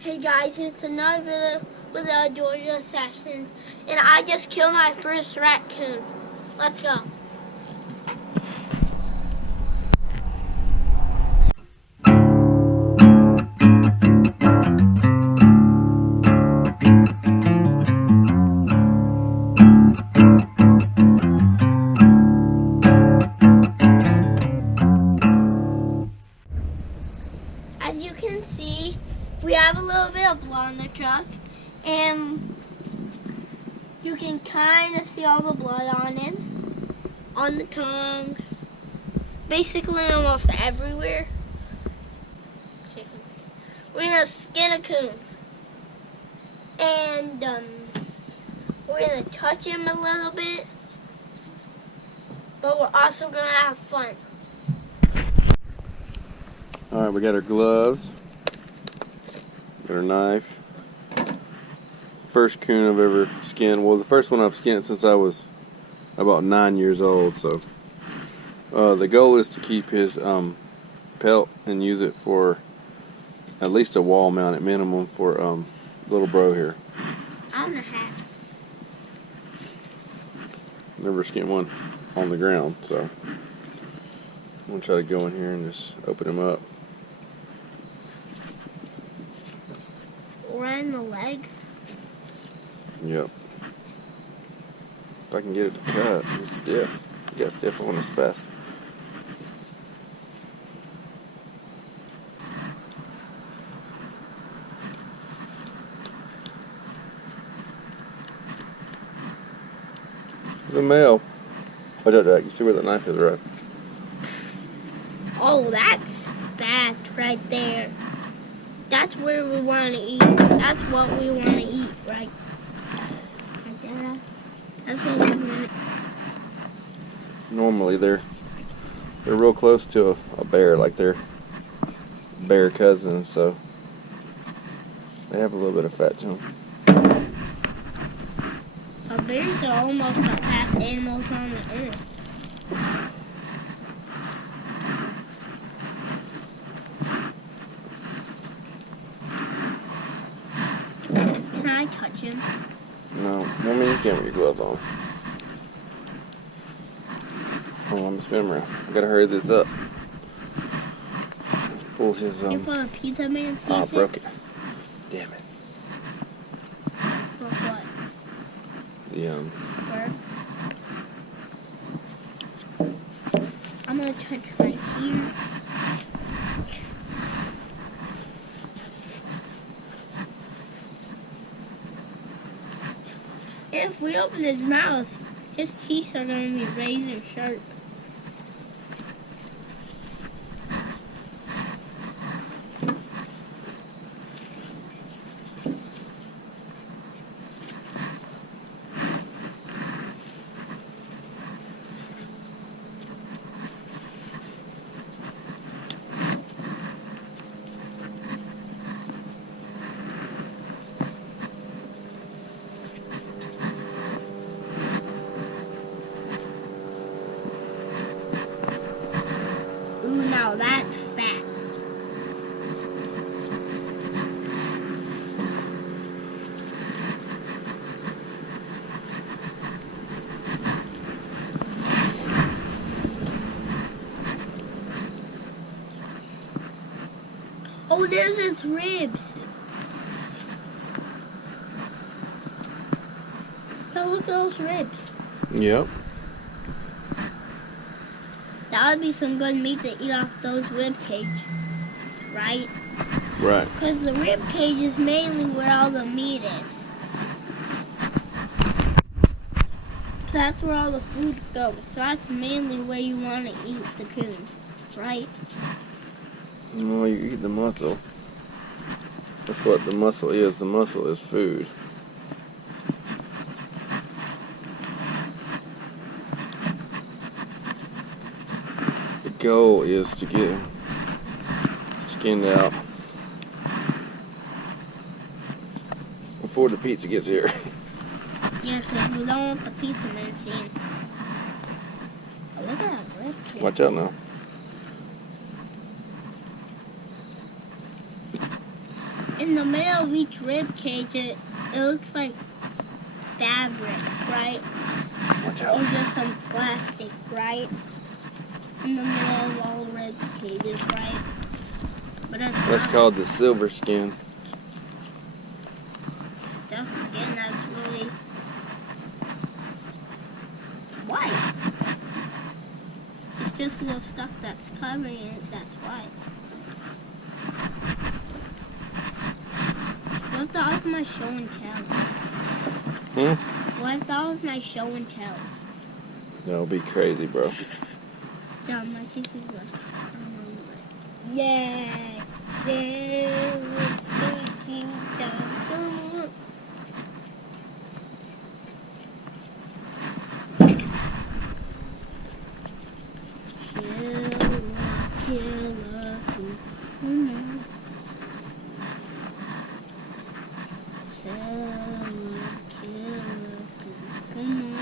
Hey guys, it's another video with the Georgia Sessions, and I just killed my first raccoon. Let's go. As you can see, we have a little bit of blood on the truck, and you can kind of see all the blood on it, on the tongue, basically almost everywhere. We're gonna skin a coon, and we're gonna touch him a little bit, but we're also gonna have fun. Alright, we got our gloves, got our knife. First coon I've ever skinned. Well, the first one I've skinned since I was about 9 years old. So the goal is to keep his pelt and use it for at least a wall mount at minimum for little bro here. On the hat. Never skinned one on the ground, so I'm gonna try to go in here and just open him up. Right in the leg. Yep. If I can get it to cut, it's stiff. You got stiff on this fast. It's a male. Watch out, Jack. You see where the knife is, right? Oh, that's that right there. That's where we want to eat. That's what we want to eat, right? Right there. That's what we want to. Normally they're real close to a bear, like they're bear cousins, so they have a little bit of fat to them. Bears are almost the last animals on the earth. Can I touch him? No, well, I mean, you can't with your glove on. Hold on, let me spin him around. I gotta hurry this up. Let's pull his If a pizza man sees I it. broke it. Damn it. For what? The Where? I'm gonna touch right here. If we open his mouth, his teeth are going to be razor sharp. Ooh, now that's fat. Oh, there's his ribs. Oh, look at those ribs. Yep. That would be some good meat to eat off those rib cage, right? Right. Because the rib cage is mainly where all the meat is. So that's where all the food goes. So that's mainly where you want to eat the coons, right? No, you eat the muscle. That's what the muscle is. The muscle is food. The goal is to get him skinned out before the pizza gets here. Yeah, because we don't want the pizza man seeing. Oh, look at that rib cage. Watch out now. in the middle of each rib cage, it looks like fabric, right? Watch Or out. just some plastic, right? In the middle of all rib cages, right? But That's not. called the silver skin. That skin that's really white. It's just little stuff that's covering it that's white. What if that was my show and tell? What if that was my show and tell? That'll be crazy, bro. Yeah, my teeth is like, yay! Silver killer, come on.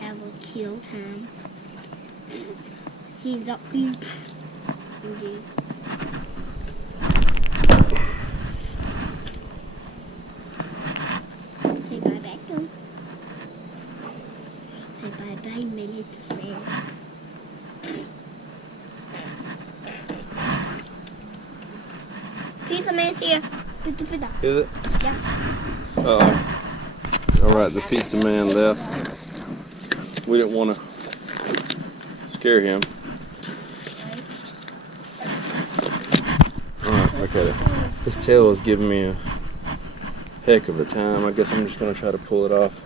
Have a kill time. He's up here. Indeed. Say bye bye to him. Say bye bye, my little friend. Pizza man's here. Pizza. Is it? Yeah. Uh-oh. Alright, the pizza man left. We didn't want to scare him. Alright, okay. This tail is giving me a heck of a time. I guess I'm just going to try to pull it off.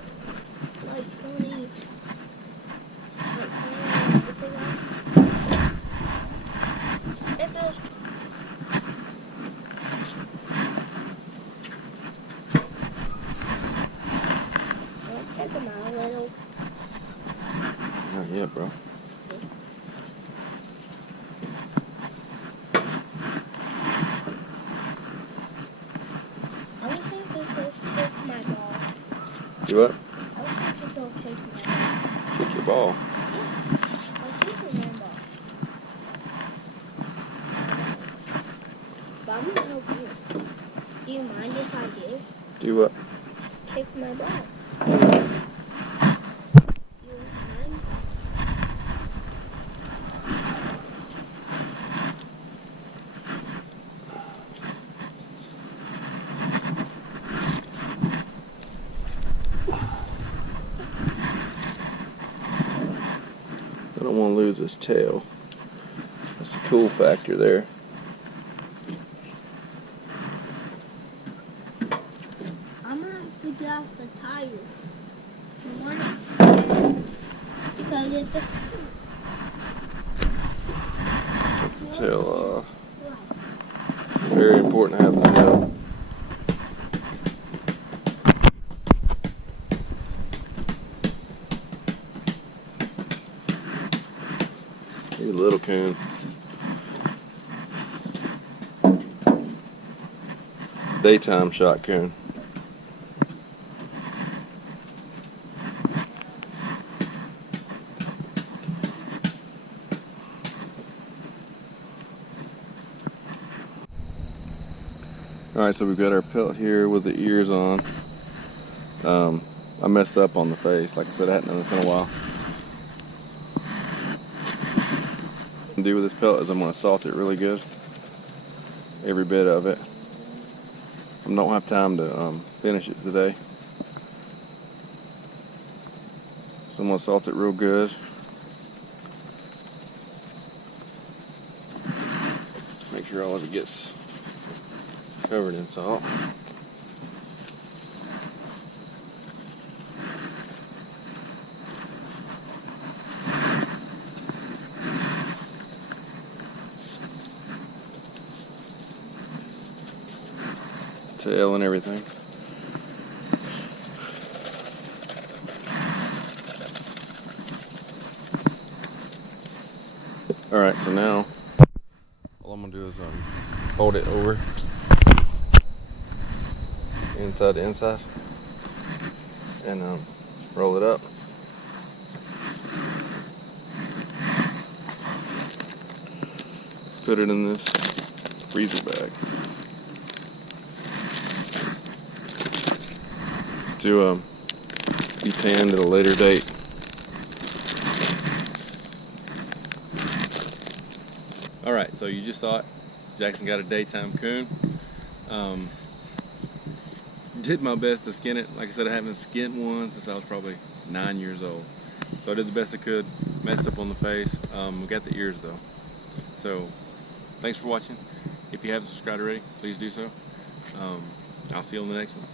Not yet, bro. I wish I could go take my ball. You what? I wish I could go take my ball. Kick your ball. I'll take my ball. But I'm gonna help you. Do you mind if I do? Do what? Take my ball. You mind? I don't want to lose his tail. That's the cool factor there. I'm gonna have to get off the tires. You want it? Because it's a Get the tail off. Very important to have the tail. You little coon. Daytime shot coon. Alright, so we've got our pelt here with the ears on. I messed up on the face. Like I said, I hadn't done this in a while. What I'm gonna do with this pelt is I'm going to salt it really good. Every bit of it. I don't have time to finish it today. So I'm going to salt it real good. Make sure all of it gets covered in salt. Tail and everything. Alright, so now all I'm going to do is fold it over inside to inside and roll it up. Put it in this freezer bag. to be tanned at a later date. Alright, so you just saw it. Jackson got a daytime coon. Did my best to skin it. Like I said, I haven't skinned one since I was probably 9 years old. So I did the best I could. Messed up on the face. We got the ears though. So thanks for watching. If you haven't subscribed already, please do so. I'll see you on the next one.